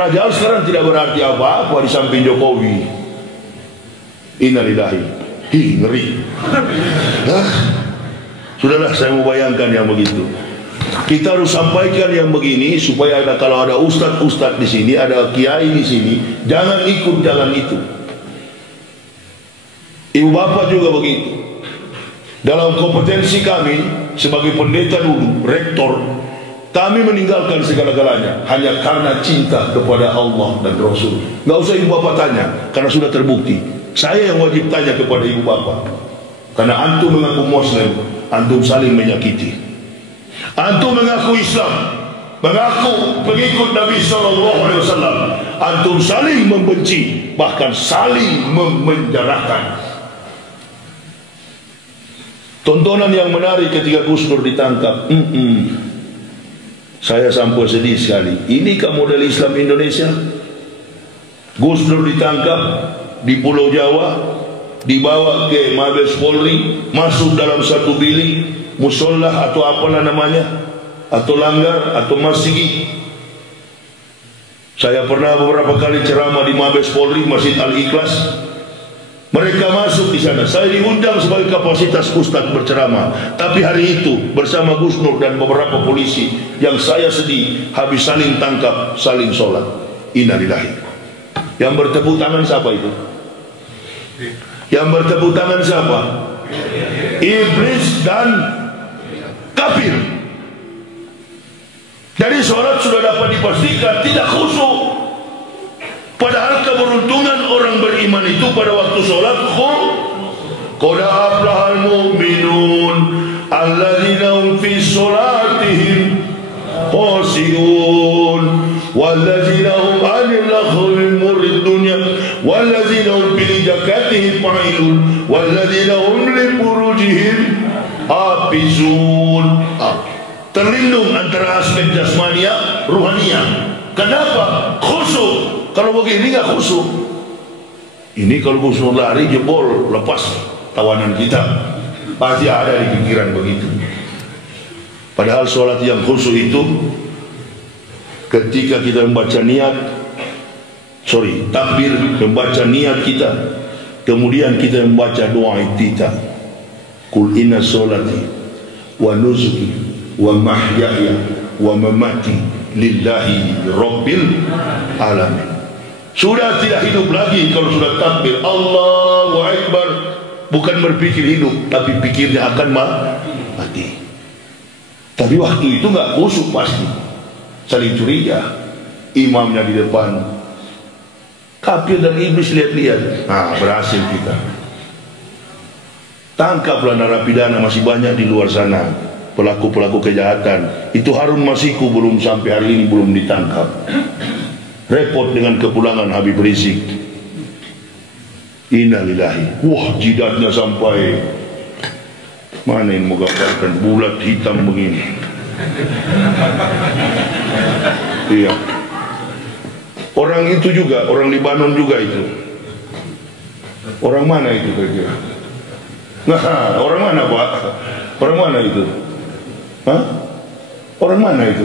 Kerajaan sekarang tidak berarti apa-apa di samping Jokowi. Innalillahi. Ngeri. Sudahlah, saya mau bayangkan yang begitu. Kita harus sampaikan yang begini supaya kalau ada ustadz di sini, ada kiai di sini, jangan ikut jalan itu. Ibu bapak juga begitu. Dalam kompetensi kami sebagai pendeta dulu, rektor, kami meninggalkan segala-galanya hanya karena cinta kepada Allah dan Rasul. Nggak usah ibu bapak tanya, karena sudah terbukti. Saya yang wajib tanya kepada ibu bapak, karena antum mengaku Muslim, antum saling menyakiti. Antum mengaku Islam, mengaku pengikut Nabi SAW, antum saling membenci, bahkan saling memenjarakan. Tontonan yang menarik ketika Gus Dur ditangkap. Saya sampai sedih sekali. Inikah model Islam Indonesia? Gus Dur ditangkap di Pulau Jawa, dibawa ke Mabes Polri, masuk dalam satu bilik musola atau apalah namanya, atau langgar atau masjid. Saya pernah beberapa kali ceramah di Mabes Polri, Masjid Al-Ikhlas. Mereka masuk di sana. Saya diundang sebagai kapasitas ustadz berceramah. Tapi hari itu bersama Gus Nur dan beberapa polisi yang saya sedih, habis saling tangkap, saling sholat. Innalillahi. Yang bertepuk tangan siapa itu? Yang bertepuk tangan siapa? Iblis dan kafir. Jadi sholat sudah dapat dipastikan tidak khusyuk. Padahal keberuntungan orang beriman itu pada waktu sholat, qad aflahal mu'minun alladzina hum fi sholatihim khashi'un walladzina hum 'anil laghwi muridun walladzina hum bi zakatihim fa'ilun walladzina hum li furujihim hafizun. Terlindung antara aspek jasmania, ruhania. Kenapa? Khusyuk. Kalau begini nggak khusyuk. Ini kalau khusyuk lari jebol, lepas tawanan kita. Pasti ada di pikiran begitu. Padahal sholat yang khusyuk itu ketika kita membaca takbir, membaca niat kita, kemudian kita membaca doa iftitah. Qul inna sholati wa nusuki wa mahyaya wa mamati lillahi rabbil alamin. Sudah tidak hidup lagi kalau sudah takbir Allahu Akbar. Bukan berpikir hidup, tapi pikirnya akan mati. Tapi waktu itu nggak khusyuk pasti. Saling curiga. Imamnya di depan, kafir dan iblis lihat-lihat. Nah, berhasil kita. Tangkaplah narapidana, masih banyak di luar sana. Pelaku-pelaku kejahatan. Itu Harun Masiku belum sampai hari ini belum ditangkap. Repot dengan kepulangan Habib Rizik. Innalillahi. Wah, jidatnya sampai mana yang menggambarkan bulat hitam begini. Iya. Orang itu juga, orang Libanon juga itu. Orang mana itu kira-kira? Nah, orang mana Pak? Orang mana itu? Hah? Orang mana itu?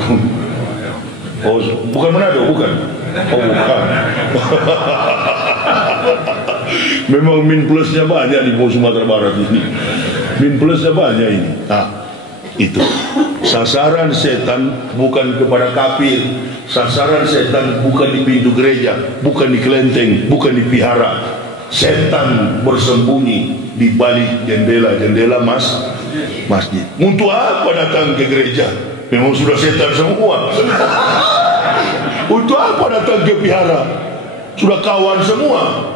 Oh, bukan Manado, bukan. Oh, bukan. Memang min plusnya banyak di Sumatera Barat ini. Min plusnya banyak ini. Nah, itu sasaran setan bukan kepada kafir. Sasaran setan bukan di pintu gereja, bukan di kelenteng, bukan di vihara. Setan bersembunyi di balik jendela-jendela masjid. Untuk apa datang ke gereja? Memang sudah setan semua. Untuk apa datang ke vihara? Sudah kawan semua.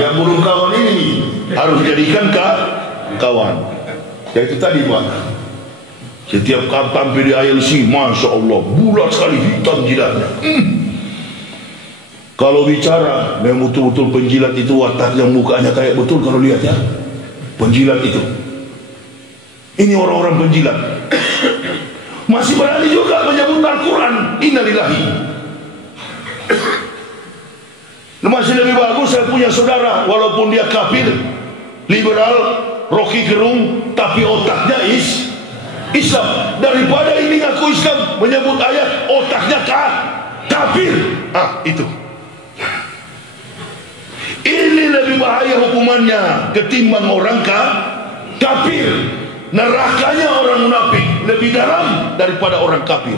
Yang belum kawan ini harus jadikan kawan. Ya itu tadi Pak. Setiap tampil di ILC, Masya Allah, bulat sekali hitam jidatnya. Kalau bicara, memang betul-betul penjilat itu wataknya, mukanya kayak betul kalau lihat ya. Penjilat itu. Ini orang-orang penjilat. Masih berani juga menyebut Al-Quran. Innalillahi. Masih lebih bagus saya punya saudara, walaupun dia kafir, liberal, Rocky Gerung, tapi otaknya Islam. Daripada ini ngaku Islam, menyebut ayat, otaknya kafir. Itu. Ini lebih bahaya hukumannya ketimbang orang kafir. Nerakanya orang munafik lebih dalam daripada orang kafir.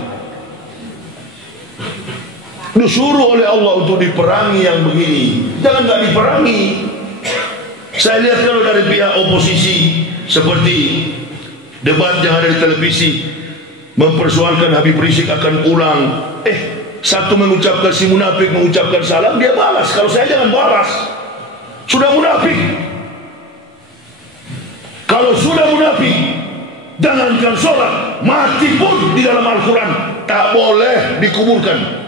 Disuruh oleh Allah untuk diperangi yang begini, jangan nggak diperangi. Saya lihat kalau dari pihak oposisi seperti debat yang ada di televisi mempersoalkan Habib Rizik akan ulang, satu mengucapkan, si munafik mengucapkan salam, dia balas. Kalau saya jangan balas, sudah munafik. Kalau sudah munafik, jangankan sholat, mati pun di dalam Al-Quran tak boleh dikuburkan.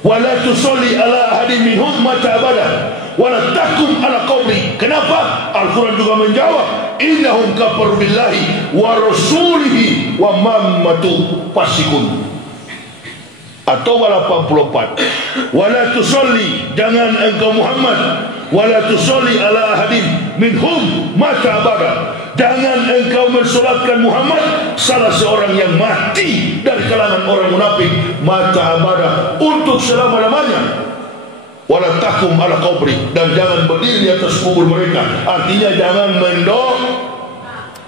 Wala tusalli ala ahadin minhum mata abada wala takum ala qabri. Kenapa? Al-Quran juga menjawab, innahum kafaru billahi wa rasulihi wa mammatu fasikun. Atau wala 84, wala tusalli, jangan engkau Muhammad, wala tusalli ala ahadin minhum mata abada, jangan engkau mensolatkan Muhammad salah seorang yang mati dari kalangan orang munafik mata abada, untuk selama-lamanya. Wala takum ala qabri, dan jangan berdiri di atas kubur mereka. Artinya jangan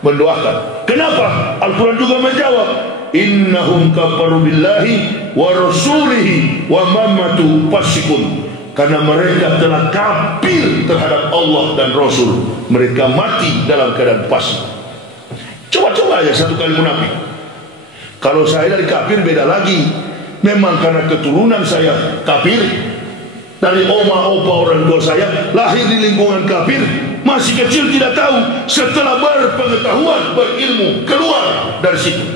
mendoakan. Kenapa? Al-Quran juga menjawab, innahum kafaru billahi wa rasulihi wa mammatu fasikun. Karena mereka telah kafir terhadap Allah dan Rasul, mereka mati dalam keadaan fasik. Coba-coba aja satu kali munafik. Kalau saya dari kafir beda lagi. Memang karena keturunan saya kafir, dari oma opa orang tua saya lahir di lingkungan kafir, masih kecil tidak tahu, setelah berpengetahuan, berilmu, keluar dari situ.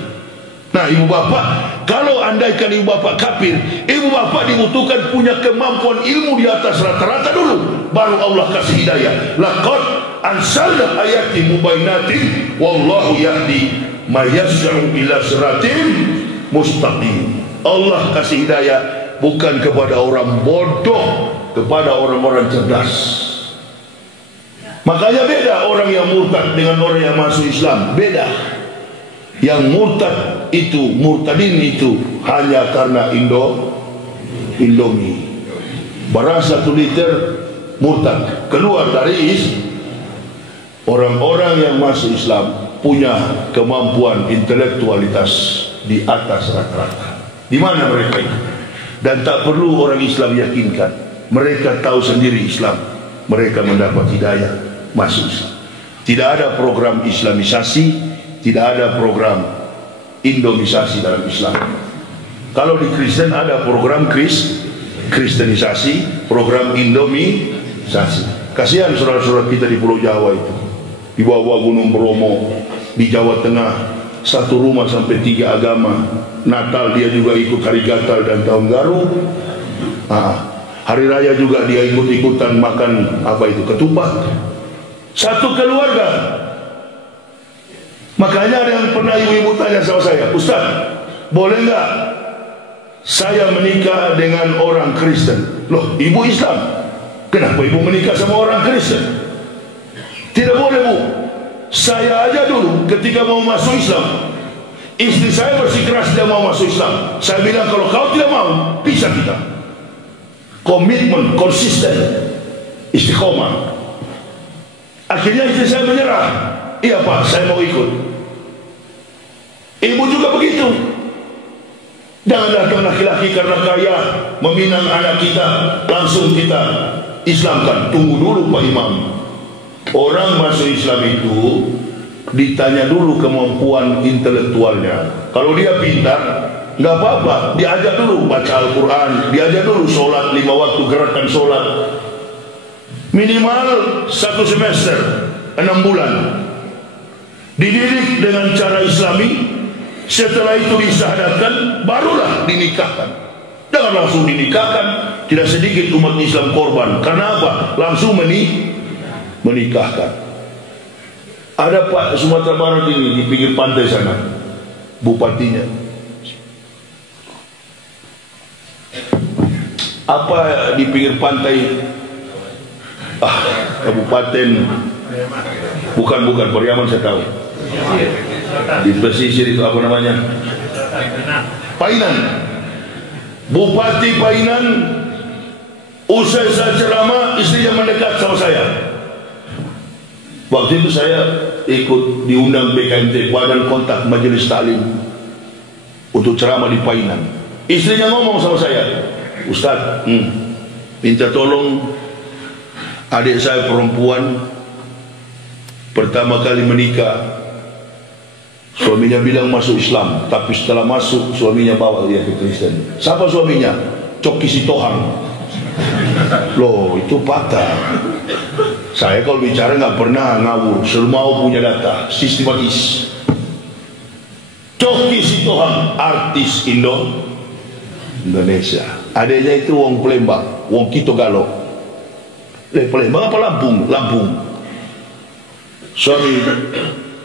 Nah, ibu bapak, kalau andaikan ibu bapak kafir, ibu bapak dibutuhkan punya kemampuan ilmu di atas rata-rata dulu, baru Allah kasih hidayah. Laqad anzalna ayatin mubayyinatin wallahu yahdi may yas'u ila siratin mustaqim. Allah kasih hidayah bukan kepada orang bodoh, kepada orang-orang cerdas. Makanya beda orang yang murtad dengan orang yang masuk Islam, beda. Yang murtad itu, murtadin itu hanya karena Indomie. Beras 1 liter murtad, keluar dari orang-orang yang masuk Islam punya kemampuan intelektualitas di atas rata-rata. Di mana mereka itu? Dan tak perlu orang Islam yakinkan, mereka tahu sendiri Islam. Mereka mendapat hidayah masuk Islam. Tidak ada program Islamisasi, tidak ada program Indomisasi dalam Islam. Kalau di Kristen ada program Kristenisasi, program Indomisasi. Kasihan saudara-saudara kita di Pulau Jawa itu, di bawah Gunung Bromo, di Jawa Tengah, satu rumah sampai 3 agama. Natal dia juga ikut hari Gatal dan Tahun Garu. Hari Raya juga dia ikut-ikutan makan ketupat. Satu keluarga. Makanya ada yang pernah ibu-ibu tanya sama saya, Ustaz, boleh nggak saya menikah dengan orang Kristen? Loh, ibu Islam, kenapa ibu menikah sama orang Kristen? Tidak boleh, Bu. Saya aja dulu ketika mau masuk Islam, istri saya bersikeras dia mau masuk Islam. Saya bilang, kalau kau tidak mau, pisah kita. Komitmen, konsisten, istiqomah. Akhirnya istri saya menyerah. Iya Pak, saya mau ikut. Ibu juga begitu. Jangan datang laki-laki karena kaya meminang anak kita, langsung kita Islamkan. Tunggu dulu Pak Imam. Orang masuk Islam itu ditanya dulu kemampuan intelektualnya. Kalau dia pintar, nggak apa-apa, diajak dulu baca Al-Quran, diajak dulu sholat 5 waktu, gerakan sholat minimal 1 semester, 6 bulan, dididik dengan cara Islami. Setelah itu disyahadatkan, barulah dinikahkan. Jangan langsung dinikahkan. Tidak sedikit umat Islam korban. Karena apa? Langsung menikahkan. Ada Pak Sumatera Barat ini di pinggir pantai sana, bupatinya. Apa di pinggir pantai? Kabupaten. Bukan Pariaman, saya tahu. Di pesisir itu apa namanya? Painan. Bupati Painan, usai saya ceramah, istrinya mendekat sama saya. Waktu itu saya ikut diundang BKMT, Badan Kontak Majelis Taklim, untuk ceramah di Painan. Istrinya ngomong sama saya, Ustaz, minta tolong adik saya perempuan pertama kali menikah, suaminya bilang masuk Islam, tapi setelah masuk suaminya bawa dia ke Kristen. Siapa suaminya? Coki Sitohang. Loh, itu patah. Saya kalau bicara nggak pernah ngawur, selalu punya data, sistematis. Coki Sitohang, artis Indonesia. Adanya itu wong Palembang, wong Kitogalo. Palembang apa Lampung? Lampung. Suami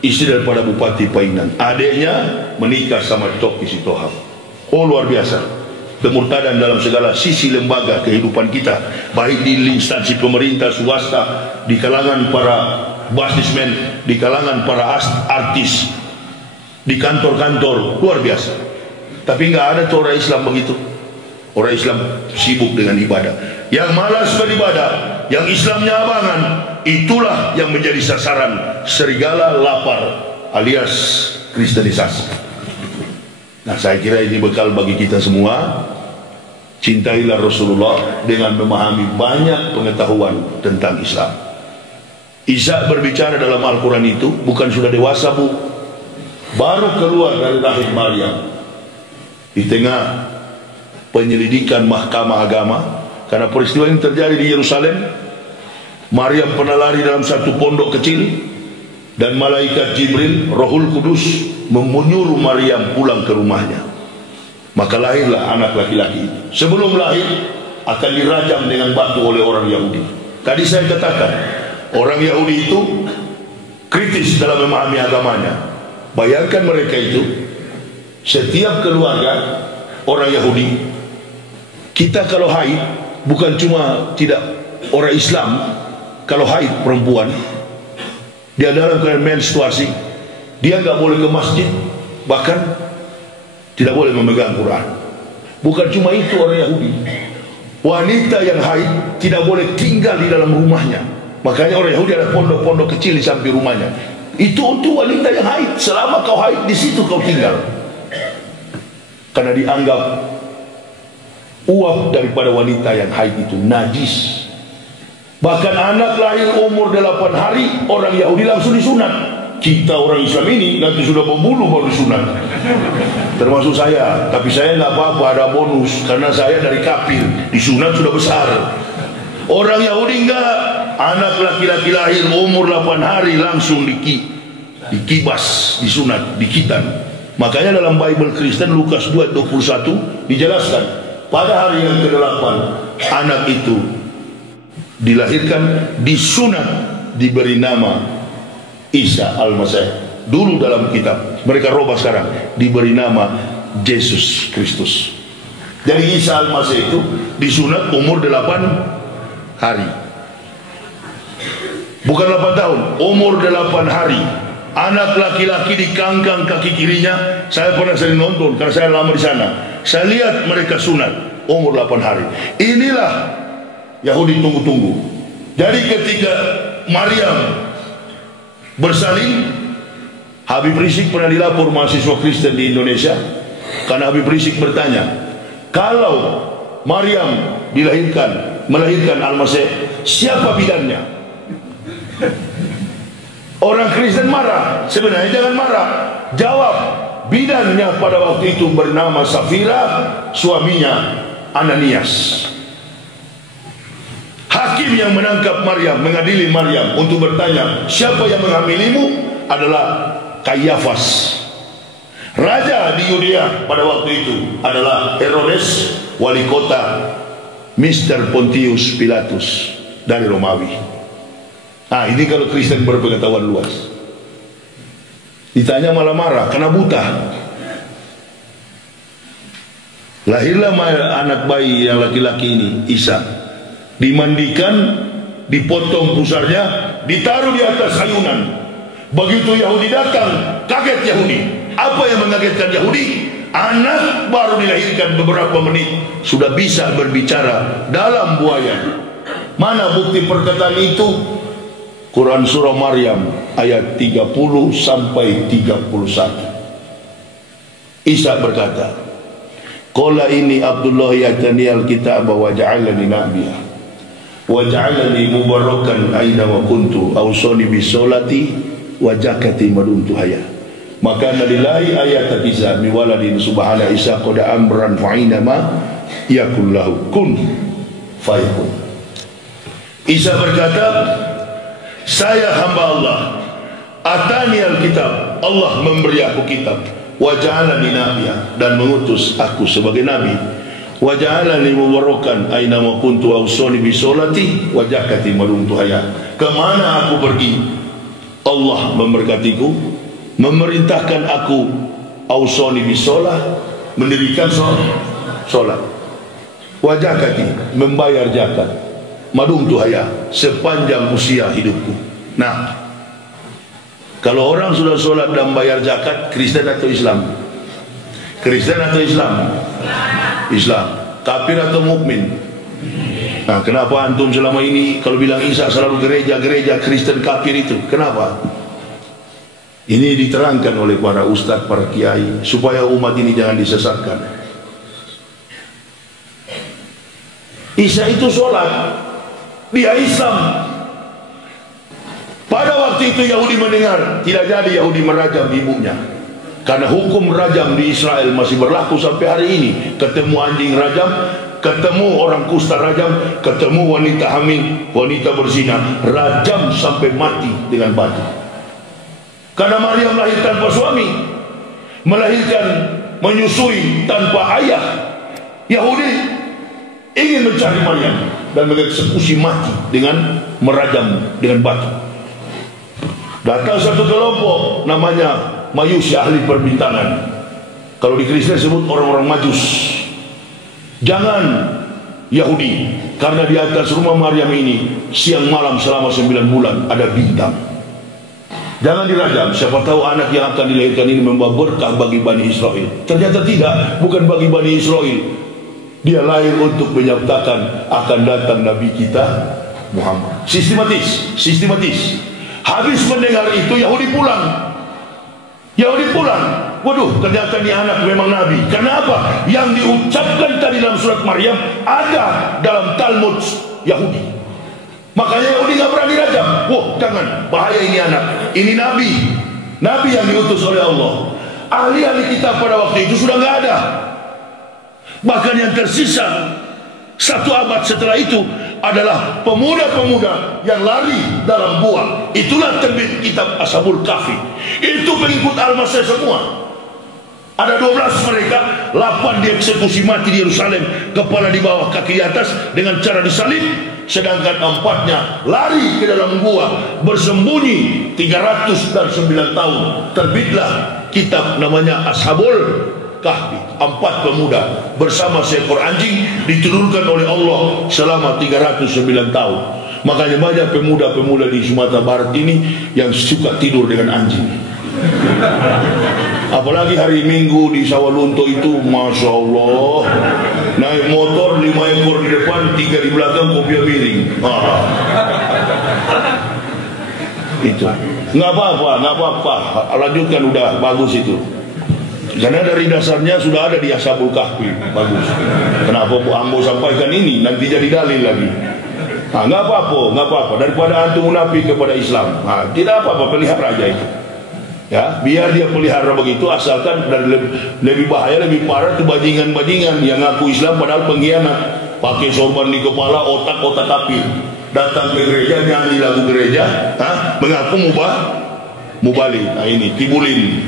istri daripada Bupati Painan. Adiknya menikah sama Coki Sitohang. Oh, luar biasa. Kemurtadan dalam segala sisi lembaga kehidupan kita, baik di instansi pemerintah, swasta, di kalangan para businessmen, di kalangan para artis, di kantor-kantor, luar biasa. Tapi nggak ada tuh orang Islam begitu. Orang Islam sibuk dengan ibadah. Yang malas beribadah, yang Islamnya abangan, itulah yang menjadi sasaran serigala lapar alias kristenisasi. Nah, saya kira ini bekal bagi kita semua. Cintailah Rasulullah dengan memahami banyak pengetahuan tentang Islam. Isa berbicara dalam Al-Quran itu bukan sudah dewasa, Bu, baru keluar dari rahim Maryam. Di tengah penyelidikan mahkamah agama, karena peristiwa ini terjadi di Yerusalem. Maryam pernah lari dalam satu pondok kecil, dan malaikat Jibril, Rohul Kudus, menyuruh Maryam pulang ke rumahnya. Maka lahirlah anak laki-laki. Sebelum lahir akan dirajam dengan batu oleh orang Yahudi. Tadi saya katakan, orang Yahudi itu kritis dalam memahami agamanya. Bayangkan mereka itu, setiap keluarga orang Yahudi, kita kalau haid, bukan cuma tidak orang Islam, kalau haid perempuan, dia dalam keadaan menstruasi, dia nggak boleh ke masjid, bahkan tidak boleh memegang Quran. Bukan cuma itu orang Yahudi, wanita yang haid tidak boleh tinggal di dalam rumahnya. Makanya orang Yahudi ada pondok-pondok kecil di samping rumahnya. Itu untuk wanita yang haid. Selama kau haid, di situ kau tinggal. Karena dianggap uap daripada wanita yang haid itu najis. Bahkan anak lahir umur 8 hari, orang Yahudi langsung disunat. Kita orang Islam ini nanti sudah membuluh baru disunat. Termasuk saya, tapi saya nggak apa-apa, ada bonus karena saya dari kafir, disunat sudah besar. Orang Yahudi enggak, anak laki-laki lahir umur 8 hari langsung dikibas, disunat, dikitan. Makanya dalam Bible Kristen Lukas 2:21 dijelaskan, pada hari yang ke-8 anak itu dilahirkan, disunat, diberi nama Isa Al-Masih. Dulu dalam kitab, mereka robah sekarang, diberi nama Yesus Kristus. Jadi Isa Al-Masih itu disunat umur 8 hari. Bukan 8 tahun, umur 8 hari. Anak laki-laki dikangkang kaki kirinya. Saya pernah sering nonton karena saya lama di sana. Saya lihat mereka sunat umur 8 hari. Inilah Yahudi tunggu-tunggu. Jadi ketika Maryam bersalin, Habib Rizik pernah dilapor mahasiswa Kristen di Indonesia karena Habib Rizik bertanya, kalau Maryam melahirkan Al-Masih, siapa bidannya? Orang Kristen marah. Sebenarnya jangan marah. Jawab, bidannya pada waktu itu bernama Safira, suaminya Ananias. Hakim yang menangkap Maryam, mengadili Maryam untuk bertanya, siapa yang menghamilimu? Adalah Kayafas. Raja di Yudea pada waktu itu adalah Herodes, wali kota Mr. Pontius Pilatus dari Romawi. Nah, ini kalau Kristen berpengetahuan luas. Ditanya malah marah karena buta. Lahirlah anak bayi yang laki-laki ini, Isa. Dimandikan, dipotong pusarnya, ditaruh di atas ayunan. Begitu Yahudi datang, kaget Yahudi. Apa yang mengagetkan Yahudi? Anak baru dilahirkan beberapa menit sudah bisa berbicara dalam buaya. Mana bukti perkataan itu? Quran surah Maryam ayat 30 sampai 31. Isa berkata, qala inni Abdullah ya'tani al-kitab wa ja'alani nabiyya wa ja'alani mubarakan aina wa kuntu awsani bisolati wa zakati madumtu hayya. Maka nalillahi ayat Isa mi waladin subhana Isa qad amran fa'ina ma yakul lahu kun fayakun. Isa berkata, saya hamba Allah, atani al-kitab, Allah memberi aku kitab, wa ja'alani nabiyya, dan mengutus aku sebagai nabi, wa ja'alani mubarakan aina ma kuntu awsani bisolati wa zakati madumtu hayya. Kemana aku pergi, Allah memberkatiku, memerintahkan aku ausoni bisolah, mendirikan solat, wajakati, membayar zakat, madum tuhaya, sepanjang usia hidupku. Nah, kalau orang sudah solat dan bayar zakat, Kristen atau Islam? Kristen atau Islam? Islam. Kafir atau mukmin? Nah, kenapa antum selama ini kalau bilang Isa selalu gereja Kristen kafir itu? Kenapa? Ini diterangkan oleh para ustadz, para kiai, supaya umat ini jangan disesatkan. Isa itu sholat, dia Islam. Pada waktu itu Yahudi mendengar, tidak jadi Yahudi merajam ibunya, karena hukum rajam di Israel masih berlaku sampai hari ini. Ketemu anjing rajam, ketemu orang kusta rajam, ketemu wanita hamil, wanita berzina, rajam sampai mati dengan batu. Karena Maryam lahir tanpa suami, melahirkan, menyusui tanpa ayah. Yahudi ingin mencari Maryam dan mengeksekusi mati dengan merajam dengan batu. Datang satu kelompok namanya Majusi, ahli perbintangan. Kalau di Kristen disebut orang-orang Majus. Jangan Yahudi, karena di atas rumah Maryam ini siang malam selama 9 bulan ada bintang. Jangan dirajam, siapa tahu anak yang akan dilahirkan ini membawa berkah bagi Bani Israel. Ternyata tidak, bukan bagi Bani Israel. Dia lahir untuk menyatakan akan datang Nabi kita Muhammad. Sistematis. Habis mendengar itu Yahudi pulang. Waduh, ternyata ini anak memang Nabi. Kenapa? Yang diucapkan tadi dalam surat Maryam ada dalam Talmud Yahudi. Makanya Yahudi nggak berani rajam. Wah, jangan, bahaya ini anak. Ini Nabi yang diutus oleh Allah. Ahli-ahli kitab pada waktu itu sudah nggak ada. Bahkan yang tersisa 1 abad setelah itu adalah pemuda-pemuda yang lari dalam gua. Itulah terbit kitab Ashabul Kahfi. Itu pengikut Al-Masih semua. Ada 12 mereka, 8 dieksekusi mati di Yerusalem, kepala di bawah kaki di atas dengan cara disalib. Sedangkan 4-nya lari ke dalam gua, bersembunyi 309 tahun. Terbitlah kitab namanya Ashabul Kahfi. 4 pemuda bersama seekor anjing diturunkan oleh Allah selama 309 tahun. Makanya banyak pemuda-pemuda di Sumatera Barat ini yang suka tidur dengan anjing. Apalagi hari Minggu di Sawalunto itu, Masya Allah, naik motor 5 ekor di depan, 3 di belakang, kopia miring. Itu nggak apa-apa, lanjutkan, udah bagus itu. Karena dari dasarnya sudah ada di Ashabul Kahfi, bagus. Kenapa Bu Ambo sampaikan ini? Nanti jadi dalil lagi. Nggak apa-apa, daripada antum munafik kepada Islam. Tidak apa-apa, pelihara aja itu. Ya, biar dia pelihara begitu, asalkan dari lebih bahaya, lebih parah itu bajingan-bajingan yang ngaku Islam padahal pengkhianat, pakai sorban di kepala, otak-otak kafir, datang ke gereja nyanyi lagu gereja, mengaku mubalik. Nah ini kibulin.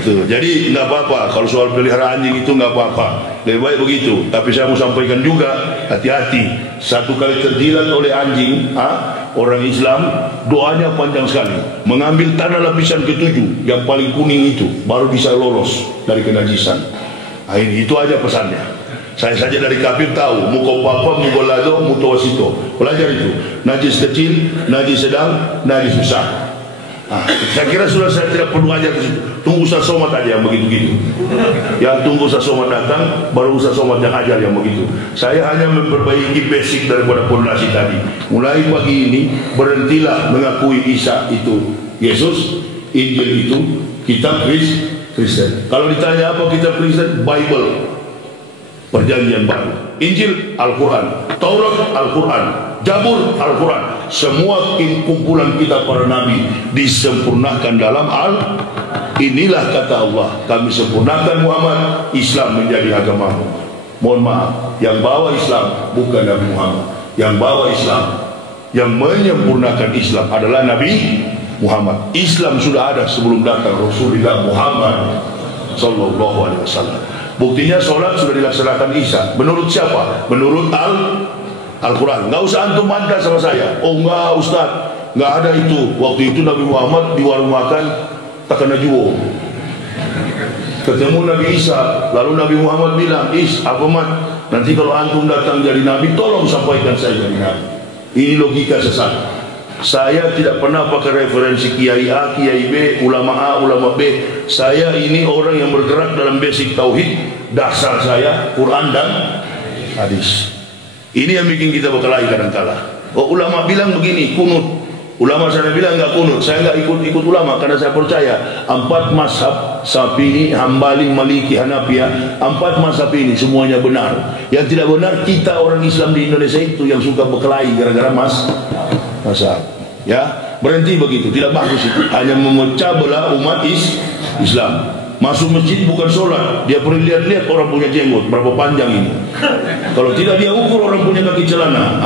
Tuh, jadi nggak apa-apa kalau soal pelihara anjing itu nggak apa-apa, lebih baik begitu. Tapi saya mau sampaikan juga, hati-hati. Satu kali terjilat oleh anjing, orang Islam doanya panjang sekali. Mengambil tanah lapisan ke-7 yang paling kuning itu baru bisa lolos dari kenajisan. Ini itu aja pesannya. Saya saja dari kafir tahu, muka papa, muka lado, muka wasito. Belajar itu. Najis kecil, najis sedang, najis besar. Saya kira sudah, saya tidak perlu ajar ke situ. Tunggu Ustaz Somad aja yang begitu-gitu. Ya, tunggu Ustaz Somad datang, baru Ustaz Somad yang ajar yang begitu. Saya hanya memperbaiki basic daripada fondasi tadi. Mulai pagi ini, berhentilah mengakui Isa itu Yesus, Injil itu kitab Kristen. Kalau ditanya apa kitab Kristen, Bible, Perjanjian Baru. Injil, Al-Quran. Taurat, Al-Quran. Zabur, Al-Quran. Semua kumpulan kita para nabi disempurnakan dalam inilah kata Allah, kami sempurnakan Muhammad, Islam menjadi agamamu. Mohon maaf, yang bawa Islam bukan Nabi Muhammad. Yang bawa Islam, yang menyempurnakan Islam adalah Nabi Muhammad. Islam sudah ada sebelum datang Rasulullah Muhammad sallallahu alaihi wasallam. Buktinya sholat sudah dilaksanakan Isa. Menurut siapa? Menurut Al-Quran. Nggak usah antum bantah sama saya. Oh enggak Ustaz, nggak ada itu. Waktu itu Nabi Muhammad di warung makan tak kena juo. Ketemu Nabi Isa, lalu Nabi Muhammad bilang, apa mat? Nanti kalau antum datang jadi Nabi, tolong sampaikan saya jadi Nabi. Ini logika sesat. Saya tidak pernah pakai referensi Kiai A, Kiai B, ulama A, ulama B. Saya ini orang yang bergerak dalam basic tauhid. Dasar saya Quran dan hadis. Ini yang bikin kita berkelahi kadang-kala. Oh, ulama bilang begini, kunut. Ulama sana bilang enggak kunut. Saya enggak ikut ulama karena saya percaya 4 mazhab, Syafi'i, Hambali, Maliki, Hanafiyah, 4 mazhab ini semuanya benar. Yang tidak benar kita orang Islam di Indonesia itu yang suka berkelahi gara-gara mazhab. Ya, berhenti begitu, tidak bagus itu. Hanya memecah belah umat Islam. Masuk masjid bukan sholat, dia perlu lihat-lihat orang punya jenggot berapa panjang ini. Kalau tidak dia ukur orang punya kaki celana.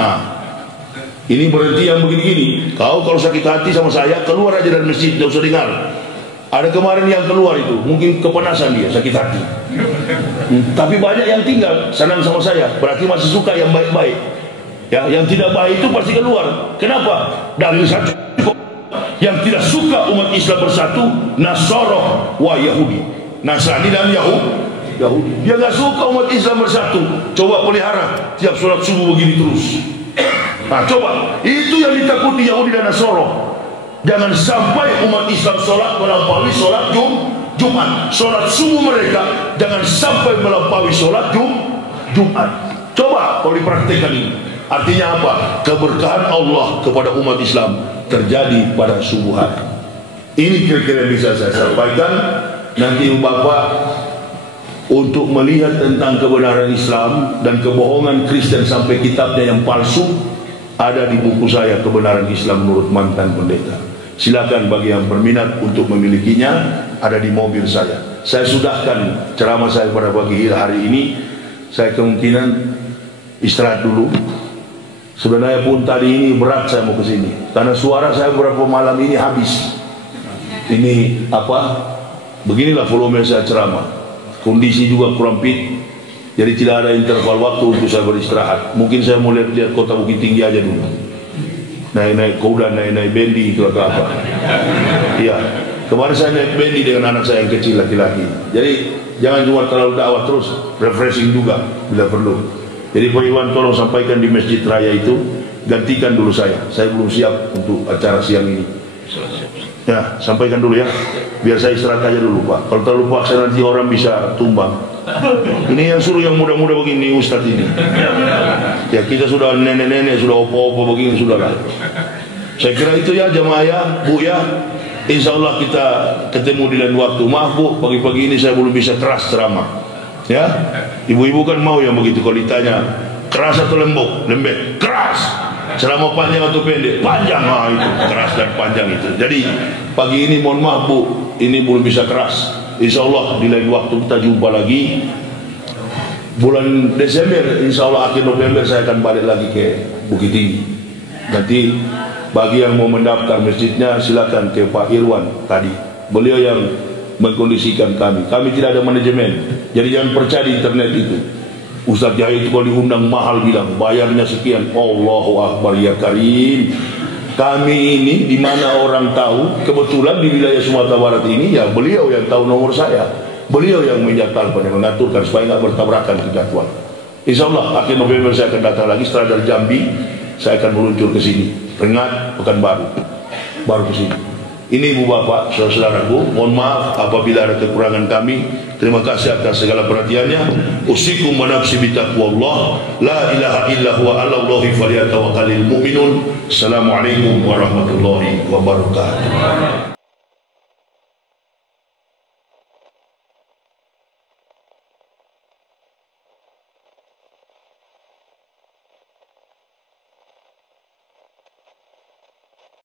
Ini berhenti yang begini-gini. Kau kalau sakit hati sama saya, keluar aja dari masjid, tidak usah dengar. Ada kemarin yang keluar itu, mungkin kepanasan dia, sakit hati. Tapi banyak yang tinggal, senang sama saya, berarti masih suka yang baik-baik. Ya, yang tidak baik itu pasti keluar. Kenapa? Dari satu yang tidak suka umat Islam bersatu, Nasara wa Yahudi, Nasrani dan Yahudi. Dia nggak suka umat Islam bersatu. Coba pelihara tiap sholat subuh begini terus. Nah, coba itu yang ditakuti Yahudi dan Nasara. Jangan sampai umat Islam sholat melampaui sholat Jumat. Sholat subuh mereka jangan sampai melampaui sholat Jumat. Coba kalau dipraktikkan ini. Artinya apa? Keberkahan Allah kepada umat Islam terjadi pada subuh hari. Ini kira-kira bisa saya sampaikan. Nanti Bapak untuk melihat tentang kebenaran Islam dan kebohongan Kristen sampai kitabnya yang palsu ada di buku saya, Kebenaran Islam Menurut Mantan Pendeta. Silakan bagi yang berminat untuk memilikinya, ada di mobil saya. Saya sudahkan ceramah saya pada pagi hari ini. Saya kemungkinan istirahat dulu. Sebenarnya pun tadi ini berat saya mau ke sini karena suara saya beberapa malam ini habis. Ini apa? Beginilah volume saya ceramah. Kondisi juga kurang fit. Jadi tidak ada interval waktu untuk saya beristirahat. Mungkin saya mau lihat kota Bukit Tinggi aja dulu. Naik kuda, naik bendi itu atau apa. Iya. Kemarin saya naik bendi dengan anak saya yang kecil laki-laki. Jadi jangan cuma terlalu dakwah terus, refreshing juga bila perlu. Jadi Pak Iwan tolong sampaikan di Masjid Raya itu, gantikan dulu saya belum siap untuk acara siang ini. Ya, sampaikan dulu ya, biar saya istirahat aja dulu Pak. Kalau terlalu paksa nanti orang bisa tumbang. Ini yang suruh yang muda-muda begini Ustadz ini. Ya kita sudah nenek-nenek, sudah opo-opo begini, sudahlah. Saya kira itu ya jamaah ya, Bu ya. Insya Allah kita ketemu di lain waktu. Maaf Bu, pagi-pagi ini saya belum bisa keras ceramah. Ya, ibu-ibu kan mau yang begitu. Kalau ditanya keras atau lembek, keras. Ceramah panjang atau pendek, panjang. Itu keras dan panjang itu. Jadi pagi ini mohon maaf Bu, ini belum bisa keras. Insya Allah di lain waktu kita jumpa lagi. Bulan Desember, insya Allah akhir November saya akan balik lagi ke Bukit Tinggi. Nanti bagi yang mau mendaftar masjidnya silakan ke Pak Irwan tadi. Beliau yang mengkondisikan kami. Kami tidak ada manajemen. Jadi jangan percaya di internet itu. Ustaz Yahya itu kalau diundang mahal bilang bayarnya sekian. Allahu Akbar ya Karim. Kami ini di mana orang tahu kebetulan di wilayah Sumatera Barat ini ya beliau yang tahu nomor saya. Beliau yang menjadwalkan dan mengaturkan supaya nggak bertabrakan ke jadwal. Insya Allah akhir November saya akan datang lagi setelah dari Jambi saya akan meluncur ke sini. Rengat Pekanbaru baru ke sini. Ini ibu bapak, saudara-saudaraku, mohon maaf apabila ada kekurangan kami. Terima kasih atas segala perhatiannya. Usikum wa nafsi bitaqwallah, la ilaha illa huwa 'alallahi falyatawakkalul mu'minun. Assalamualaikum warahmatullahi wabarakatuh.